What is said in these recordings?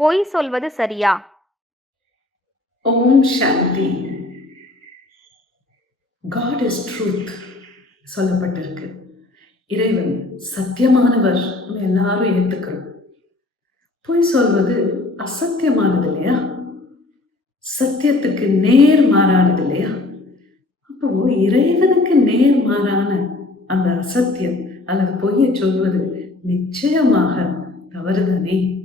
பொய் சொல்வது சரியா? ஓம் சாந்தி. காட் இஸ் ட்ரூத் சொல்லப்பட்டிருக்கு. இறைவன் சத்தியமானவர் எல்லாரும் ஏற்றுக்கிறோம் பொய் சொல்வது அசத்தியமானது இல்லையா? சத்தியத்துக்கு நேர் மாறானது இல்லையா? அப்போ இறைவனுக்கு நேர் மாறான அந்த அசத்தியம் அல்லது பொய்யை சொல்வது நிச்சயமாக தவறுதானே?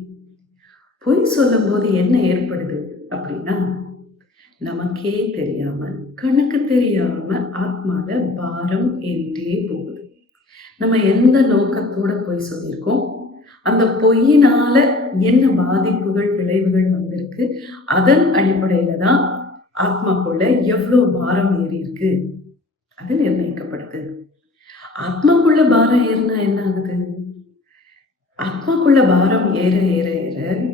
பொய் சொல்லும்போது என்ன ஏற்படுது அப்படின்னா நமக்கே தெரியாம கண்ணுக்கு தெரியாம ஆத்மால பாரம் ஏறிட்டே போகுது. நம்ம எந்த நோக்கத்தோட பொய் சொல்லியிருக்கோம்? அந்த பொய்யினால என்ன பாதிப்புகள் விளைவுகள் வந்திருக்கு? அதன் அடிப்படையில தான் ஆத்மாக்குள்ள எவ்வளோ பாரம் ஏறி இருக்கு? அது நிர்ணயிக்கப்படுது. ஆத்மாக்குள்ள பாரம் ஏறினா என்ன ஆகுது? ஆத்மாக்குள்ள பாரம் ஏற ஏற ஏற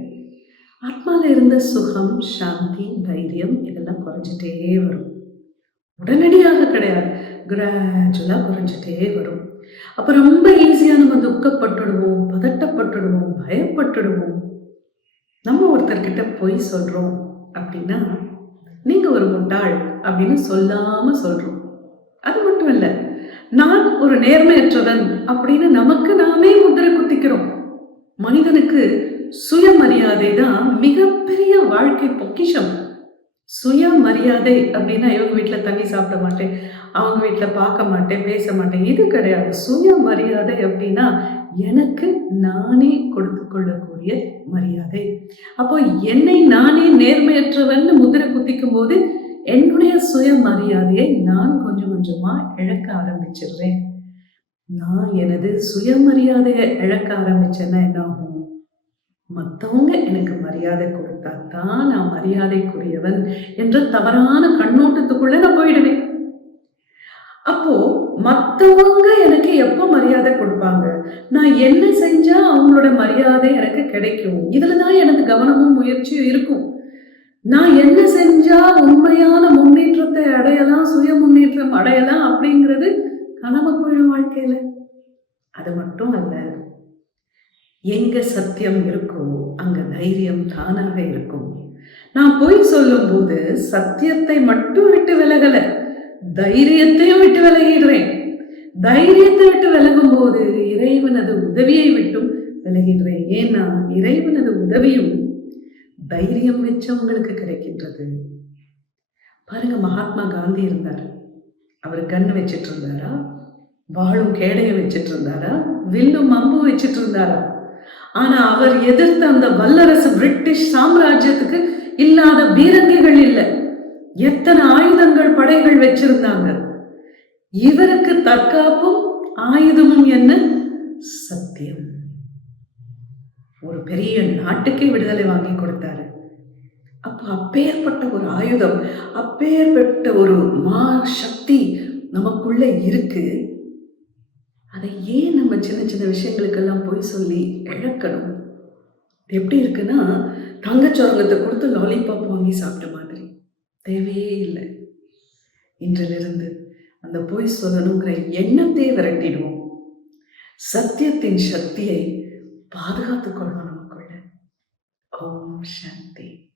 ஆத்மாவில் இருந்த சுகம் சாந்தி தைரியம் இதெல்லாம் குறைஞ்சிட்டே வரும். உடனடியாக கிடையாது. கிராஜுவலாக குறைஞ்சிட்டே வரும். அப்போ ரொம்ப ஈஸியாக நம்ம துக்கப்பட்டுடுவோம் பதட்டப்பட்டுடுவோம் பயப்பட்டுடுவோம். நம்ம ஒருத்தர்கிட்ட போய் சொல்கிறோம் அப்படின்னா நீங்கள் ஒரு முட்டாள் அப்படின்னு சொல்லாமல் சொல்கிறோம் அது மட்டும் இல்லை நான் ஒரு நேர்மையற்றவன் அப்படின்னு நமக்கு நாமே முதிரை குத்திக்கிறோம். மனிதனுக்கு சுயமரியாதை தான் மிகப்பெரிய வாழ்க்கை பொக்கிஷம். சுயமரியாதை அப்படின்னா இவங்க வீட்டில் தண்ணி சாப்பிட மாட்டேன் அவங்க வீட்டில் பார்க்க மாட்டேன் பேச மாட்டேன் இது கிடையாது. சுயமரியாதை அப்படின்னா எனக்கு நானே கொடுத்து கொள்ளக்கூடிய மரியாதை. அப்போ என்னை நானே நேர்மையற்றவன் முதிரை குத்திக்கும் போது என்னுடைய சுயமரியாதையை நான் கொஞ்சம் கொஞ்சமா இழக்க ஆரம்பிச்சிடுறேன். நான் எனது சுயமரியாதையை இழக்க ஆரம்பிச்சேன்னா என்ன ஆகும்? மற்றவங்க எனக்கு மரியாதை கொடுத்தா தான் நான் மரியாதைக்குரியவன் என்ற தவறான கண்ணோட்டத்துக்குள்ள நான் போயிடுவேன். அப்போ மற்றவங்க எனக்கு எப்போ மரியாதை கொடுப்பாங்க? நான் என்ன செஞ்சா அவங்களோட மரியாதை எனக்கு கிடைக்கும்? இதுல தான் எனக்கு கவனமும் முயற்சியும் இருக்கும். நான் என்ன செஞ்சா உண்மையான முன்னேற்றத்தை அடையலாம் சுய முன்னேற்றம் அடையலாம் அப்படிங்கிறது கனவு போயிடும் வாழ்க்கையில. அது மட்டும் அல்ல எங்க சத்தியம் இருக்கோ அங்க தைரியம் தானாக இருக்கும். நான் பொய் சொல்லும்போது சத்தியத்தை மட்டும் விட்டு விலகல. தைரியத்தையும் விட்டு விலகிடுறேன். தைரியத்தை விட்டு விலகும் போது இறைவனது உதவியை விட்டும் விலகிடுறேன். ஏன்னா இறைவனது உதவியும் தைரியம் வச்சவங்களுக்கு கிடைக்கின்றது. பாருங்க மகாத்மா காந்தி இருந்தார். அவர் கண்ணு வச்சிட்டு இருந்தாரா வாழும் கேடையை வச்சிட்டு இருந்தாரா வில்லும் அம்பும் வச்சிட்டு இருந்தாரா ஆனா அவர் எதிர்த்த அந்த வல்லரசு பிரிட்டிஷ் சாம்ராஜ்யத்துக்கு இல்லாத பீரங்கிகள் இல்லை. எத்தனை ஆயுதங்கள் படைகள் வச்சிருந்தாங்க. இவருக்கு தற்காப்பும் ஆயுதமும் என்ன? சத்தியம். ஒரு பெரிய நாட்டுக்கே விடுதலை வாங்கி கொடுத்தாரு. அப்போ அப்பேற்பட்ட ஒரு ஆயுதம் அப்பேற்பட்ட ஒரு மா சக்தி நமக்குள்ள இருக்கு. அதை ஏன் நம்ம சின்ன சின்ன விஷயங்களுக்கெல்லாம் போய் சொல்லி இழக்கணும்? எப்படி இருக்குன்னா தங்கச்சோரங்கத்தை கொடுத்து லாலிபாப் வாங்கி சாப்பிட்ட மாதிரி. தேவையே இல்லை. இன்றிலிருந்து அந்த பொய் சொல்லணுங்கிற எண்ணத்தை விரட்டிடுவோம். சத்தியத்தின் சக்தியை பாதுகாத்துக் கொள்ளணும் நமக்குள்ள. ஓம் சாந்தி.